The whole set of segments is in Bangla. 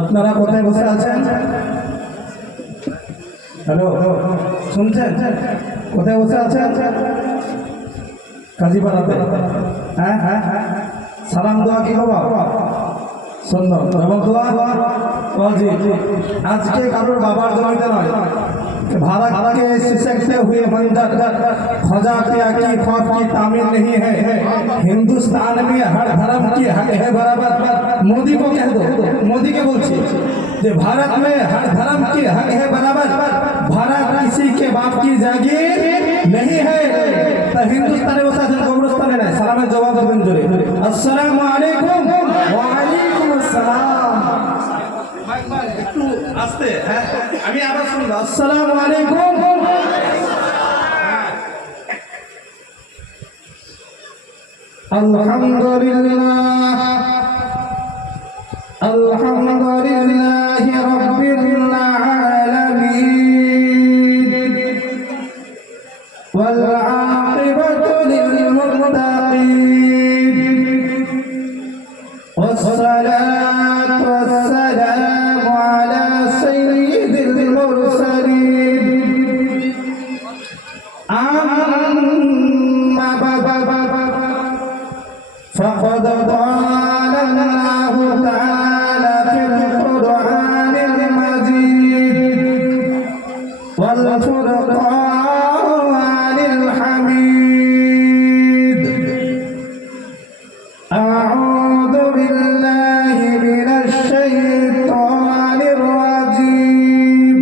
আপনারা কোথায় বসে আছেন? হ্যালো, শুনছেন? কোথায় বসে আছেন? কাজীপাড়াতে। হ্যাঁ হ্যাঁ হ্যাঁ। সালাম দোয়া কি বাবা? সুন্দর। এবং দোয়া জি। আজকে কারোর বাবার জমিতে নয়, भारत के सिसकते हुए मंजर खजा क्या की खौफ की तामील नहीं है। हिंदुस्तान में हर धर्म की हक है बराबर। मोदी को कह दो, मोदी के बोलछी जे भारत में हर धर्म की हक है बराबर। भारत किसी के बाप की जागीर नहीं है। तो हिंदुस्तान में वसा कब्रिस्तान है। सलामेर जवाब देन जोरे। अस्सलामु आलैकुम। ওয়া আলাইকুম আসসালাম। একটু আস্তে, হ্যাঁ আমি আবার শুনব। আসসালামু আলাইকুম। আলহামদুলিল্লাহ আলহামদুলিল্লাহি রাব্বিল আলামিন ওয়াল আকিবাতু লিল মুত্তাকিন والصلاة والسلام على سيد المرسلين أما بعد فقد قال الله تعالى في القرآن المجيد والفرقان الحميد أعوذ بالله من الشيطان الرجيم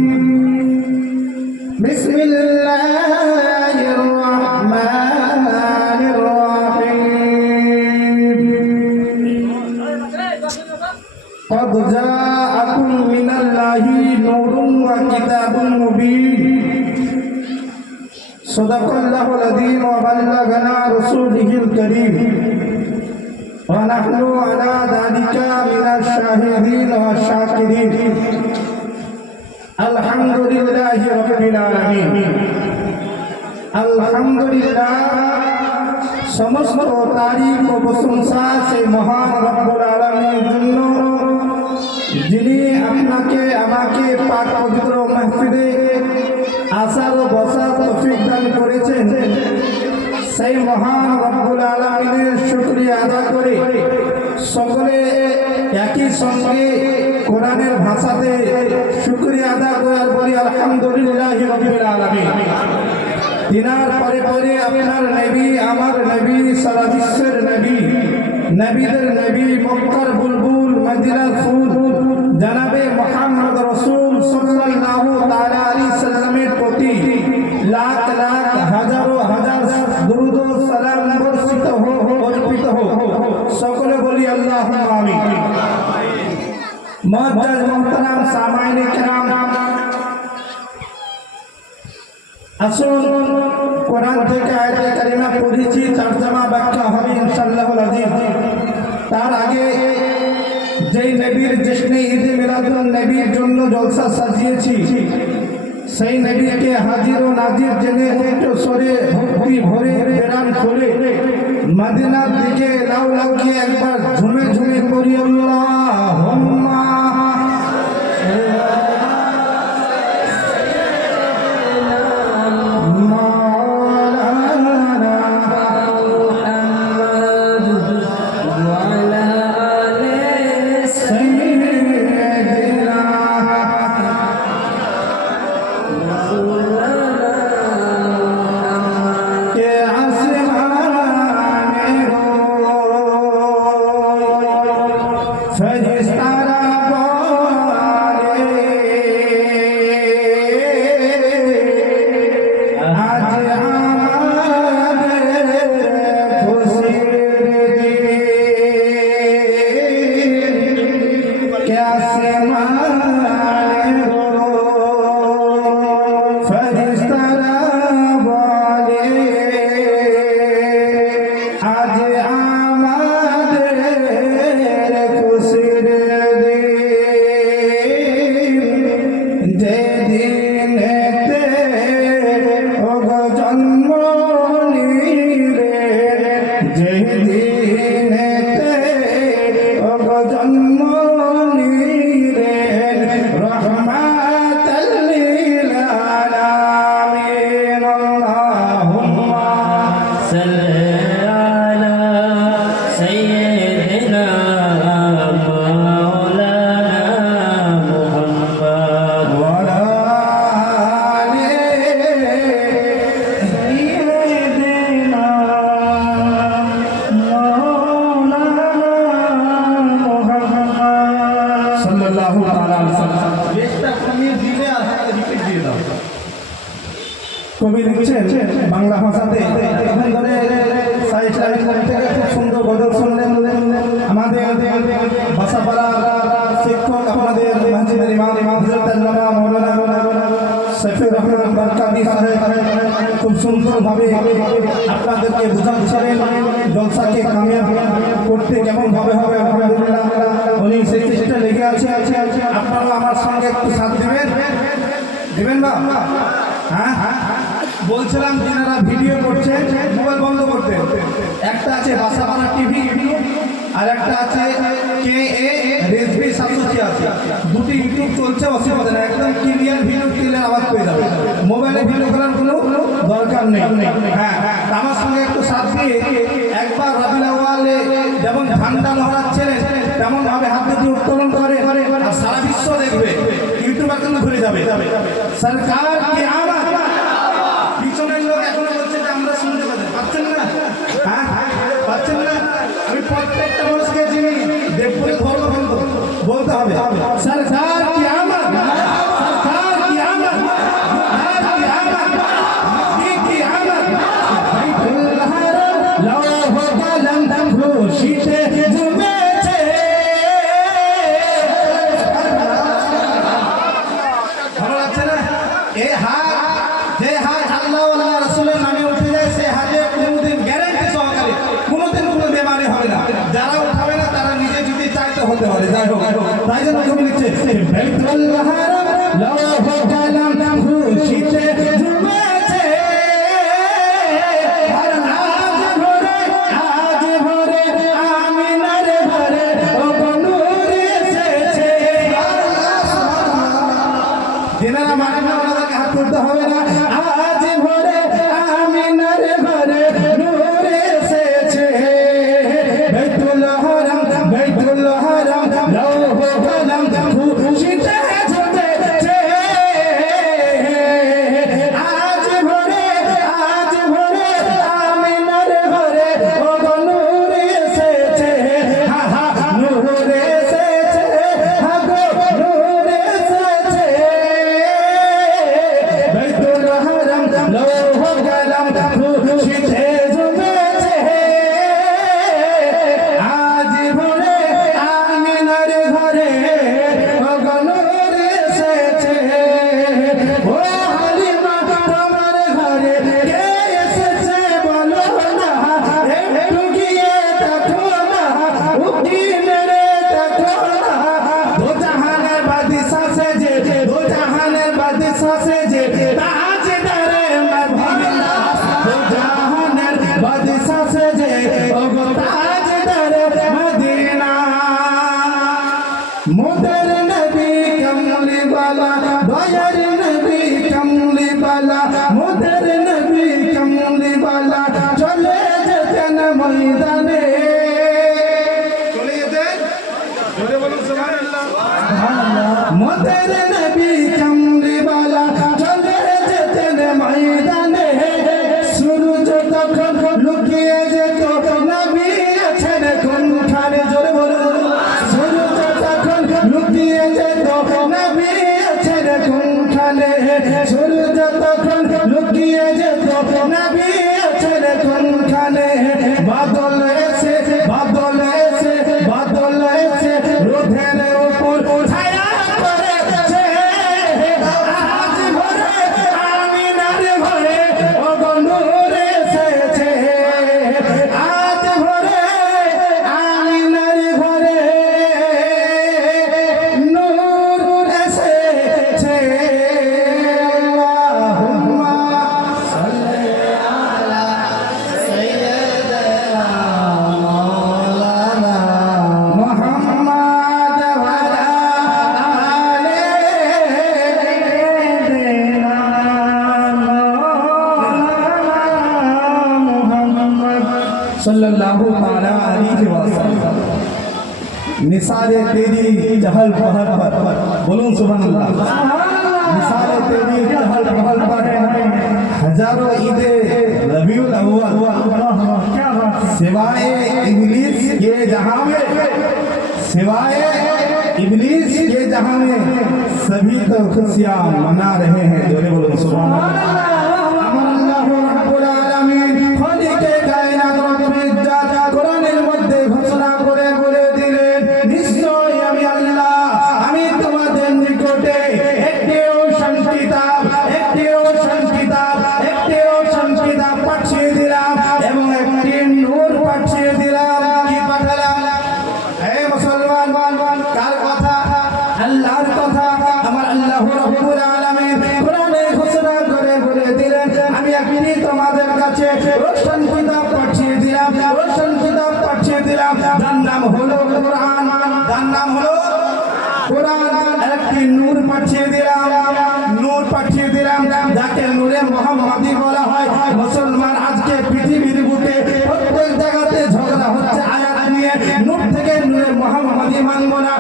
بسم الله الرحمن الرحيم قد جاءكم من الله نور وكتاب مبين صدق الله العظيم وبلغنا رسوله الكريم ونحن على ذلك من الشاهدين والشاكرين الحمد لله رب العالمين আলহামদুলিল্লাহ। সমস্ত তারিফ ও প্রশংসা সেই মহান রব্বুল আলামিনের জন্য, যিনি আপনাকে আমাকে পাক পবিত্র মাহফিলে আসার ও বসার তৌফিক দান করেছেন। সেই মহান রব্বুল আলামিনের শুকরিয়া আদায় করে সকলে একই সঙ্গে কোরআনের ভাষাতে শুকরিয়া আদায় করে বলি আলহামদুলিল্লাহি রাব্বিল আলামিন। তিনার পরে পরে আপনার নবী, আমার নবী, সারা বিশ্বের নবী, নবীদের নবী, মক্কার বুলবুল, মদিনার ফুল, জনাবে মুহাম্মদ রাসূল সাল্লাল্লাহু তাআলা আলাইহি সাল্লামের প্রতি লাখ লাখ হাজারো হাজার দুরূদ ও সালাম বর্ষিত হোক, অর্পিত হোক। সকলে বলি আল্লাহুম্মা আমিন। মুআজ্জাজ মুহতারাম সামাঈনে কিরাম, আসুন কোরআন থেকে আয়াতে কারিমা পড়েছি, তরজমা ব্যাখ্যা হবে ইনশাআল্লাহুল আযীম। তার আগে যেই নবীর জশ্নে ঈদে মিলাদুন নবীর জন্য জলসা সাজিয়েছি, সেই নবীকে হাজির ও নাজির জেনে একটু সরে ভক্তি ভরে প্রাণ করে মদিনার দিকে লাউ লাগিয়ে একবার ঝুমে ঝুমে পড়ি আল্লাহুম্মা জন্ম নিলে আলাইহি সাল্লাম। বেশটা কমিয়ে দিলে আর রিপিট দিয়ে দাও। কবি লিখছেন বাংলা ভাষাতে, এখন ধরে সাইড থেকে খুব সুন্দর গজল শুনলেন। আমাদের বাসাপাড়া শিক্ষক, আমাদের মসজিদের ইমাম হযরত আল্লামা মাওলানা শফিউর রহমান বরকাতি সাহেব খুব সুন্দরভাবে আপনাদেরকে বুঝাচ্ছিলেন জলসাকে কামিয়াব করতে কেমন ভাবে হবে। আলহামদুলিল্লাহ উনি সেই চেষ্টা লেগে আছে। আপনারা আমার সঙ্গে একটু সাথ দিবেন না? হ্যাঁ, বলছিলাম যারা ভিডিও করছে মোবাইল বন্ধ করতে। একটা আছে বাসাপাড়া টিভি আর একটা আছে KA রেসবি 786। দুটি ইউটিউব চলছে, অসুবিধা নেই, একদম ক্লিয়ার ভিডিও, ক্লিয়ার আওয়াজ পেয়ে যাবে। মোবাইলে ভিডিও করার কোনো দরকার নেই। হ্যাঁ, আমার সঙ্গে একটু সাথ দিয়ে একবার রবিউল আউয়ালে যেমন ঝান্ডা লহরাচ্ছিলেন তেমন ভাবে হাত দিয়ে উত্তোলন করে আর সারা বিশ্ব দেখবে, ইউটিউবার কিন্তু ঘুরে যাবে। সরকার কি আমার পিছনের লোক এখনো বলছে যে আমরা শুনতে পাচ্ছেন না। হ্যাঁ, পাচ্ছেন না? আমি প্রত্যেকটা মানুষকে চিনি, দেখবলে ধর্ম বলতে হবে সরকার কি আমার, সরকার কি আমার, সরকার কি আমার, কি আমার। লৌহ কলম দম খুশিতে ঝুমেছে। ভালো লাগছে না? এ হাত, যে হাত আল্লাহ আল্লাহ রাসূলের নামে উঠে যায়, সে হাতে কোনোদিন গ্যারান্টি সহকারে কোনোদিন কোনো বেমানি হবে না। যারা উঠাবে না তারা নিজে যদি চাইতে হতে পারে। যাই হোক, তাই জন্য কবি লিখছে বাইতুল হারাম লৌহ কলম দম খুশিতে ঝুমেছে। আর আজ ভোরে আমিনার ঘরে ও নূর এসেছে। যেনারা মানে না ওনাদেরকে হাত তুলতে হবে না। আজ ভোরে আমিনার ঘরে নূর এসেছে। বাইতুল হারাম লৌহ কলম খুশিতে ঝুমেছে। আজ ভোরে আমিনার ঘরে ও নূর এসেছে। হা হা নূর এসেছে, হা গো নূর এসেছে। বাইতুল হারাম লৌহ কলম খুশিতে ঝুমেছে। আজ ভোরে আমিনার ঘরে নূর এসেছে। ও হালিমা তোমার ঘরে কে এসেছে বলো না, একটু গিয়ে দেখো না, উকি মেরে দেখো না। দো জাহানের বাদশা সেজে, দো জাহানের বাদশা সেজে তাজদারে মদিনা। দো জাহানের বাদশা সেজে ওগো তাজদারে মদিনা। মোদের নবী কমলি বালা, দয়ার নবী কমলি বালা, মোদের নবী কমলি বালা চলে যেতেন ময়দানে। চলে যেতেন, জোরে বলুন সুবহানাল্লাহ। মোদের নবী কমলি বালা চলে যেতেন ময়দানে। সূর্য তখন লুকিয়ে যেত, নবী আছেন কোনখানে। জোরে বলুন। সূর্য তখন লুকিয়ে যেত, নবী আছেন কোনখানে। সূর্য তখন লুকিয়ে যেত, নবী আছেন কোনখানে। বাদল এসে, বাদল এসে, বাদল এসে রোদের উপর ছায়া করেছে। আজ ভোরে আমিনার ঘরে ওগো নূর এসেছে। আজ ভোরে আমিনার ঘরে নূর এসেছে। আল্লাহুম্মা সাল্লি আলা সাইয়্যিদিনা মাওলানা মুহাম্মদ ওয়া আলা আলি সাইয়্যিদিনা মাওলানা মুহাম্মদ সাল্লাল্লাহু তাআলা আলাইহি ওয়াসাল্লাম। निसारे तेरी चहल पहल पर बोलूं सुभान अल्लाह। निसारे तेरी चहल पहल पर हजारों ईदे रबीउल अव्वल सिवाय इंग्लिश के जहां में सिवाय इब्लीस के जहां में सभी तो खुशियां मना रहे हैं। जोरे बोलो सुभान अल्लाह। আমার আল্লাহ রাব্বুল আলামিন খালিকে কায়নাত রব্বুল ইজ্জাত কোরআনের মধ্যে ঘোষণা করে বলে দিলেন, নিশ্চয় আমি আল্লাহ আমি তোমাদের নিকটে একটিও সংকিতাব পাঠিয়ে দিলাম এবং একটি নূর পাঠিয়ে দিলাম। কি পাঠালাম? হে মুসলমান, কার কথা? আল্লাহর কথা। আমার আল্লাহ রাব্বুল আলামিন কোরআনে ঘোষণা করে বলে দিলেন, আমি একটি তোমাদের কাছে রোশন কিতাব পাঠিয়ে দিলাম, যার নাম হলো কোরআন। একটি নূর পাঠিয়ে দিলাম, যাকে নূরে মুহাম্মাদি বলা হয়। মুসলমান, আজকে পৃথিবীর বুকে প্রত্যেক জায়গাতে ঝগড়া হচ্ছে আয়াত নিয়ে, নূর থেকে নূরে মুহাম্মাদি মানবো না,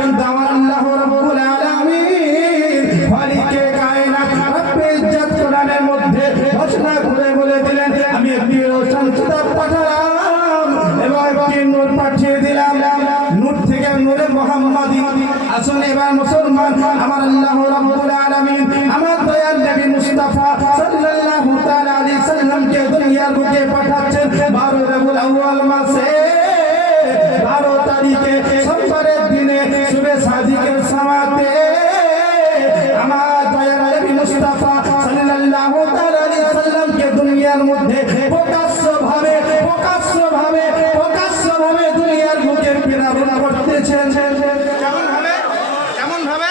কিন্তু আমার আল্লাহ রাব্বুল আলামিন খালিকে কায়নাত রব্বুল ইজ্জত কোরআনের মধ্যে ঘোষণা করে বলে দিলেন, আমি একটি রোশন কিতাব পাঠালাম এবং একটি নূর পাঠিয়ে দিলাম, নূর থেকে নূরে মুহাম্মাদি। আসুন এবার মুসলমান, আমার আল্লাহ রাব্বুল আলামিন আমার দয়াল নবী মুস্তাফা সাল্লাল্লাহু তাআলা আলাইহি সাল্লামকে দুনিয়ার বুকে পাঠাচ্ছেন 12 রবিউল আউয়াল মাসে 12 তারিখে সোমবারের দিনে সুবে সাদিকের সামাতে আমার দয়াল নবী মুস্তাফা সাল্লাল্লাহু তাআলা আলাইহি সাল্লামকে দুনিয়ার মধ্যে প্রকাশ্যভাবে দুনিয়ার বুকে প্রেরণ করতেছেন। কেমন ভাবে?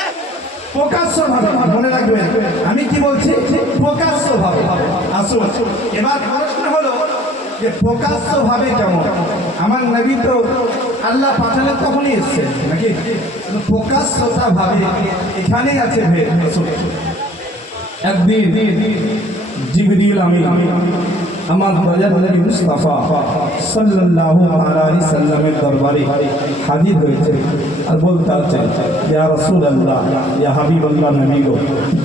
প্রকাশ্যভাবে। মনে রাখবেন আমি কি বলছি, প্রকাশ্যভাবে। আসুন এবার প্রশ্ন হলো যে প্রকাশ্যভাবে কেমন? আমার নবী তো আল্লাহ পাঠালেন তখনই এসছে নাকি? প্রকাশ্যতা ভাবে এখানেই আছে ভেদ। একদিন জিবরিল আমিন আমার দয়াল নবী মুস্তাফা সাল্লাল্লাহু আলাইহি সাল্লামের দরবারে হাজির হয়েছে আর বলতে আছে, ইয়া রাসূলুল্লাহ, ইয়া হাবিবাল্লাহ, নবী গো,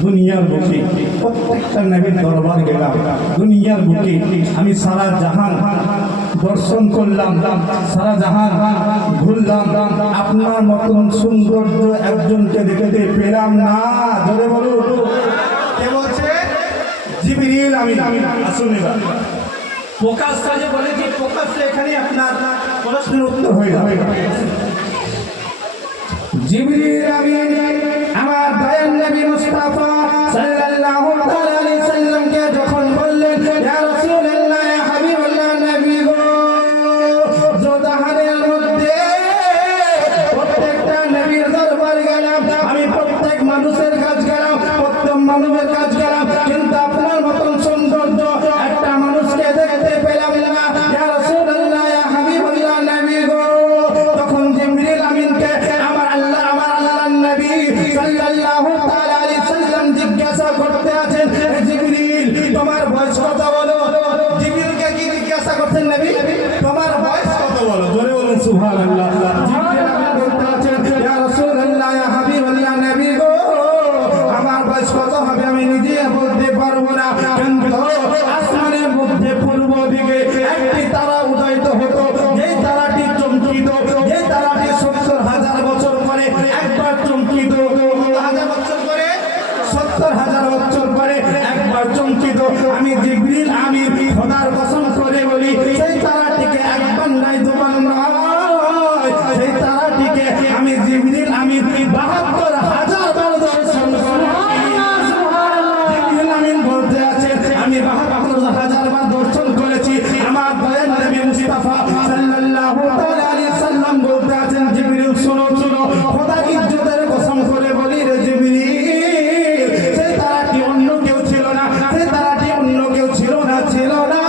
দুনিয়ার বুকে প্রত্যেকটা নবীর দরবার গেলাম, দুনিয়ার বুকে আমি সারা জাহান দর্শন করলাম, সারা জাহান ঘুরলাম, আপনার মতন সৌন্দর্য একজনকে দেখতে পেলাম না। জোরে বলুন, কে বলছে? জিবরিল আমিন। আসুন এবার প্রকাশ কাজে বলে যে প্রকাশে এখানে আপনার প্রশ্নের উত্তর হয়ে যাবে। জিবরিল আমিন আমার দয়াল নবী মুস্তাফা সাল্লাল্লাহু তাআলা আলাইহি সাল্লামকে যখন বললেন, ইয়া রাসূলুল্লাহ, ইয়া হাবিবাল্লাহ, নবী গো, জাহানের মধ্যে প্রত্যেকটা নবীর দরবার গেলাম, আমি প্রত্যেক মানুষের কাজ গেলাম, কিন্তু আপনার মতন সৌন্দর্য একটা মানুষকে দেখতে পেলাম না। ইয়া রাসূলুল্লাহ, ইয়া হাবিবাল্লাহ, নবী গো, তখন জিবরিল আমিনকে আমার আল্লাহর নবী সাল্লাল্লাহু তাআলা আলাইহি সাল্লাম জিজ্ঞাসা করতে আছেন, জিবরিল তোমার বয়স কত বলো? জিবরিলকে কি জিজ্ঞাসা করছেন নবী? তোমার বয়স কত বলো? জোরে বলুন সুবহানাল্লাহ। জিবরিল আমিন বলতে আছেন, ইয়া রাসূলুল্লাহ, ইয়া হাবিবাল্লাহ, নবী গো, আমার বয়স কত হবে আমি নিজে বলতে পারবো না, কিন্তু আসমানের মধ্যে পূর্ব দিকে একটি তারা উদয়িত হতো, যেই তারাটি চমকিত, যেই তারাটি 70,000 বছর পরে একবার চমকিত, 70,000 বছর পরে একবার চমকিত। আমি জিবরিল আমিন খোদার কসম করে বলি, সেই তারাটিকে একবার নাই, দুবার নয়, সেই তারাটিকে আমি জিবরিল আমিন 72,000 বার দর্শন আমি 72,000 বার দর্শন করেছি। আমার দয়াল নবী মুস্তাফা সাল্লাল্লাহু তাআলা আলাইহি সাল্লাম বলতে আছেন, জিবরিল শোনো, খোদার ইজ্জতের কসম করে বলি রে জিবরিল, সেই তারাটি অন্য কেউ ছিল না, ছিল না।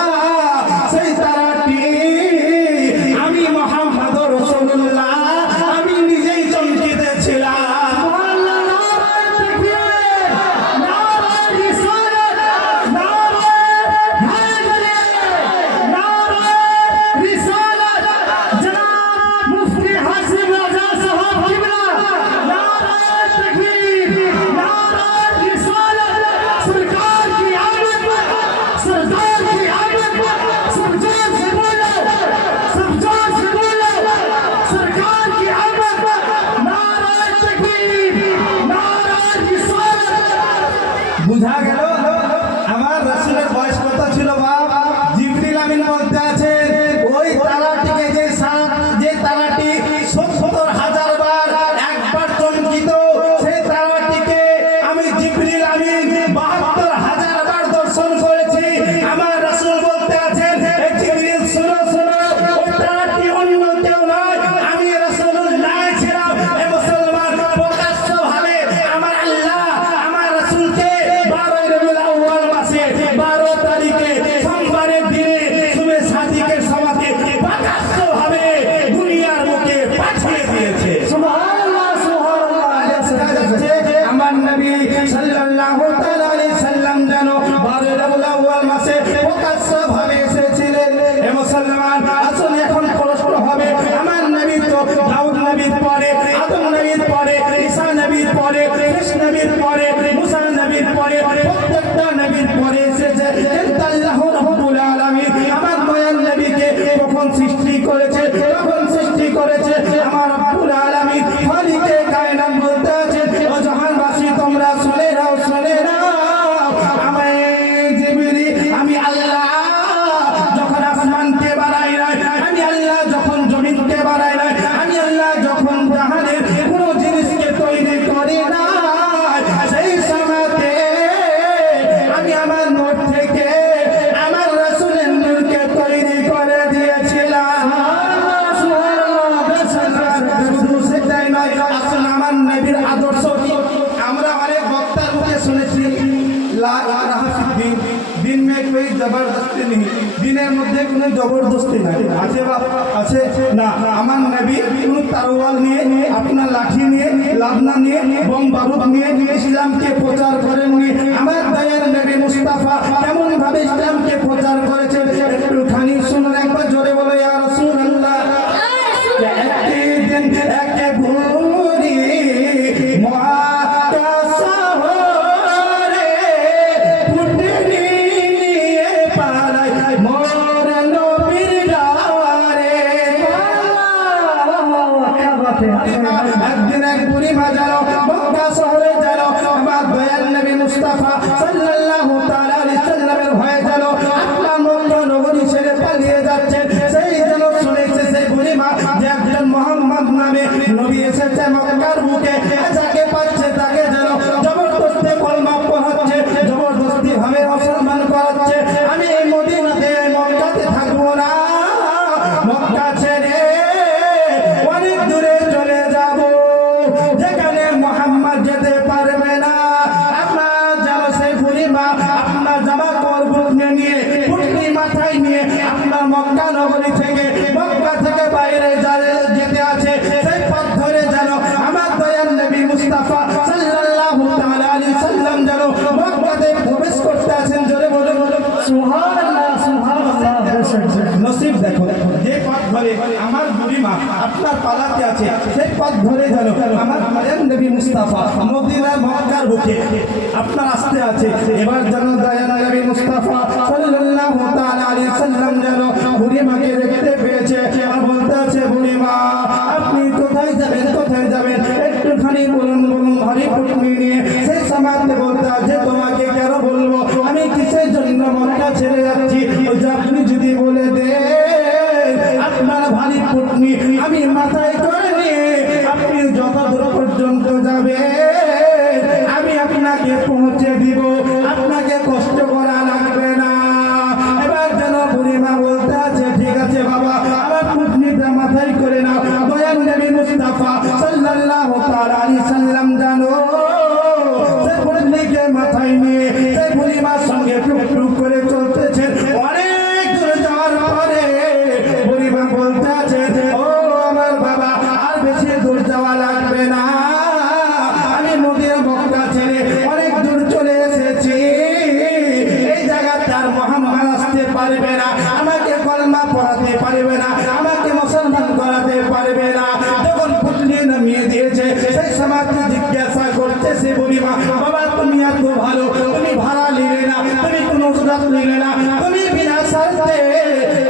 কি আওয়াজ, নারায়ে তাকবীর, নারায়ে রিসালাত। বুঝা গেল আমার রাসূলের বয়স কত ছিল বাপ? জিবরিল আমিন বলতে আছে ওই তারাটিকে যে তারাটি ৭০,০০০ বার একবার চমকিত, সেই তারাটিকে আমি জিবরিল আমিন ৭২,০০০ বার দর্শন করেছি। আমার রাসূল বলতে আছেন জিবরিল শোনো শোনো, ওই তারাটি অন্য কেউ নয়, আমি রাসূলুল্লাহ ছিলাম। এ মুসলমান, প্রকাশ্যভাবে আমার আল্লাহ আমার রাসূলকে 12 রবিউল আউয়াল মাসে 12 তারিখে সোমবারের দিনে সুবে সাদিকের সমাতে প্রকাশ্যভাবে দুনিয়ার মুখে পাঠিয়ে দিয়েছে। সুবহানাল্লাহ, সুবহানাল্লাহ। আমার নবী সাল্লাল্লাহু তাআলা আলাইহি সাল্লাম যেন 12 রবিউল আউয়াল মাসে প্রকাশ্যভাবে এসেছিলেন। এ মুসলমান, আসুন এখন প্রশ্ন হবে, আমার নবী তো দাউদ নবীর পরে, আদম নবীর পরে, ঈসা নবীর পরে, কৃষ্ণ নবীর পরে, মুসা নবীর পরে, প্রত্যেকটা নবীর পরে এসেছে। কিন্তু আল্লাহ রাব্বুল আলামিন আমার দয়াল নবীকে কখন সৃষ্টি করেছে? কখন সৃষ্টি করেছে? আমার রাব্বুল আলামিন খালিকে কায়নাত বলতে আছে, ও জাহানবাসী তোমরা শুনে নাও, শুনে নাও। আমি আল্লাহ যখন আসমানকে বানাই নাই, আমি আল্লাহ যখন জমিনকে বানাই নাই, আমি আল্লাহ যখন জাহানের কোনো জিনিসকে তৈরি করি না, সেই সময়তে আমি আমার নূর থেকে আমার রাসূলের নূরকে তৈরি করে দিয়েছিলাম। শুধু সেটাই নয়, আসলে আমার নবীর আদর্শ কি? আমরা অনেক বক্তার মুখে শুনেছি লা ইলাহা ফিদ্দিন, দিন মে কোই জবরদস্তি নেই, দিনের মধ্যে কোনো জবরদস্তি নাই। আছে বাপ? আছে না। আমার নবী কোনো তরোয়াল নিয়ে, আপনার লাঠি নিয়ে, লাবনা নিয়ে, বম বারুদ নিয়ে ইসলামকে প্রচার করেননি। আমার দয়ার নবী মুস্তাফা কেমন ভাবে ইসলামকে প্রচার করেছেন একটুখানি শুনুন, একবার জোরে বলো ইয়া রাসূলুল্লাহ। একদিন এক ভোরে মক্কা শহরে পুটলি নিয়ে পালায় মোর নবীর ডারে। একদিন এক বুড়িমা যেন মক্কা শহরে যেন আমার দয়াল নবী মুস্তাফা সাল্লাল্লাহু তাআলা আলাইহি সাল্লামের ভয়ে যেন আপনার মক্কা নগরী ছেড়ে পালিয়ে যাচ্ছে। সেই যেন শুনেছে সেই বুড়িমা যে একজন মুহাম্মদ নামে নবী এসেছে মক্কার বুকে, যাকে পাচ্ছে তাকে যেন জবরদস্তি কলমা পড়াচ্ছে, জবরদস্তি ভাবে মুসলমান করাচ্ছে। আমি এই মদিনাতে মক্কাতে থাকবো না, মক্কা ছেড়ে অনেক দূরে চলে যাব, যেখানে মুহাম্মদ যেতে পারবে না। আপনার যেন সেই বুড়িমা আপনার জামা কাপড় বুকে নিয়ে, পুটলি মাথায় নিয়ে আপনার মক্কা নগরী থেকে, মক্কা থেকে বাইরে যেতে আছে, সেই পথ ধরে যেন আমার দয়াল নবী মুস্তাফা সাল্লাল্লাহু তাআলা আলাইহি সাল্লাম যেন মক্কাতে প্রবেশ করতে আছেন। জোরে বলো সুবহানাল্লাহ, সুবহানাল্লাহ। নসিব দেখো, যে পথ ধরে আমার বুড়িমা আপনার পালাতে আছে, সেই পথ ধরে যেন আমার দয়াল নবী মুস্তাফা মদিনা মক্কার বুকে আপনার আসতে আছে। এবার যেন দয়াল নবী মুস্তাফা সাল্লাল্লাহু তাআলা আলাইহি সাল্লাম যেন বুড়িমাকে দেখতে পেয়েছে আর বলতে আছে, বুড়িমা আপনি কোথায় যাবেন, কোথায় যাবেন, একটুখানি বলুন, বলুন ভারী পুটলি নিয়ে। সেই সমাজে বলতে আছে, তোমাকে কেন বলবো, আমি কিসের জন্য মক্কা ছেড়ে যাচ্ছি, আপনি যদি বলে দেন আপনার ভারী পুটলি আমি মাথায় করে নিয়ে আপনি যত দূর পর্যন্ত যাবে আমি আপনাকে পৌঁছে দিব, আপনাকে কষ্ট করা লাগবে না। এবার যেন বুড়িমা বলতে আছে, ঠিক আছে বাবা, আমার পুটলিটা মাথায় করে নাও। দয়াল নবী মুস্তাফা সাল্লাল্লাহু তাআলা আলাইহি সাল্লাম জানো সেই পুটলিকে মাথায় নিয়ে সেই বুড়িমার সঙ্গে টুকটুক করে চলতেছে। অনেক দূর যাওয়ার পরে বুড়িমা বলতে আছে, ও আমার বাবা, আর বেশি দূর যাওয়া লাগবে না, আমি মদিনা মক্কা ছেড়ে অনেক দূর চলে এসেছি, এই জায়গাটার মুহাম্মদ আসতে পারবে না, আমাকে কলমা পড়াতে পারবে না, আমাকে মুসলমান করাতে পারবে না। যখন পুটলি নামিয়ে দিয়েছে সেই সমাজ জিজ্ঞাসা করছে সে বুড়িমা, বাবা তুমি এত ভালো, তুমি ভাড়া নিলে না, তুমি কোনো উজরাত নিলে না, তুমি বিনা শর্তে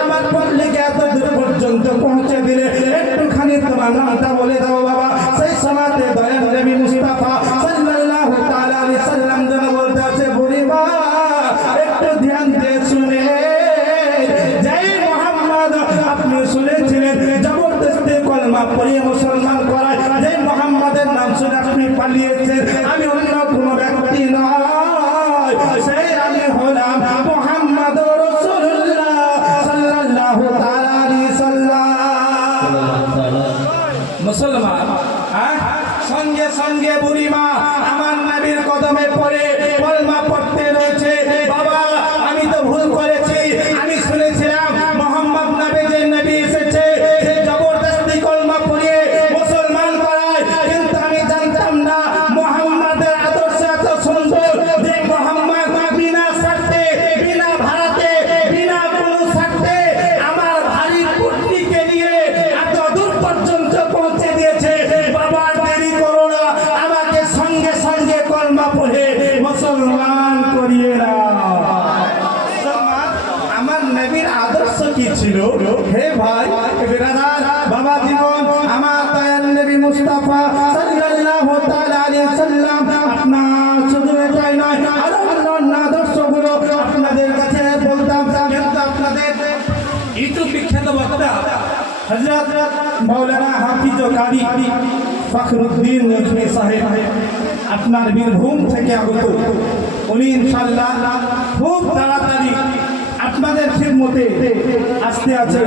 আমার পুটলিকে এত দূর পর্যন্ত পৌঁছে দিলে, একটুখানি তোমার নামটা বলে দাও বাবা। সেই সময়তে দয়াল নবী মুস্তাফা সাল্লাল্লাহু তাআলা আলাইহি সাল্লাম যেন বলতে আছে, বুড়িমা একটু ধ্যান দিয়ে শুনে, জয় মোহাম্মদ আপনি শুনেছিলেন জবরদস্তি কলমা পড়িয়ে মুসলমান করায়, যে মোহাম্মদের নাম শুনে আপনি পালিয়েছেন, আমি অন্য কোনো ব্যক্তি নয়, সেই আমি হলাম মুহাম্মদ রাসূলুল্লাহ সাল্লাল্লাহু তাআলা আলাইহি সাল্লাম। মুসলমান সঙ্গে সঙ্গে বুড়িমা আমার নবীর কদমে পড়ে কলমা পড়তে রয়েছে। বাবা আমি তো ভুল করেছি, আমি শুনেছিলাম মোহাম্মদ নবী যে নবী এসেছে সে জবরদস্তি কলমা পড়িয়ে মুসলমান করায়, কিন্তু আমি জানতাম না মোহাম্মদের আদর্শ এত সুন্দর যে মোহাম্মদ বিনা শর্তে, বিনা ভাড়াতে, বিনা কোনো শর্তে আমার ভারী কুটনিকে নিয়ে এত দূর পর্যন্ত পৌঁছে দিয়েছে। বাবা দেরি করো না, আমাকে সঙ্গে সঙ্গে কলমা পড়ে মুসলমান করিয়ে নাও। আমার নবীর আদর্শ কি ছিল? হে ভাই বিরাদার বাবা জীবন, আমার দয়াল নবী মুস্তাফা সাল্লাল্লাহু তাআলা আলাইহি সাল্লাম আপনার শুধু এটাই নয়, আরো অন্যান্য আদর্শগুলো আপনাদের কাছে বলতাম, কিন্তু আপনাদের ইউটিউব বিখ্যাত বক্তা হযরত মাওলানা হাফিজ ও কারি ফখরুদ্দিন নজমি সাহেব আপনার বীরভূম থেকে আগত, উনি ইনশাআল্লাহ খুব তাড়াতাড়ি আপনাদের খিদমতে আসতে আছে।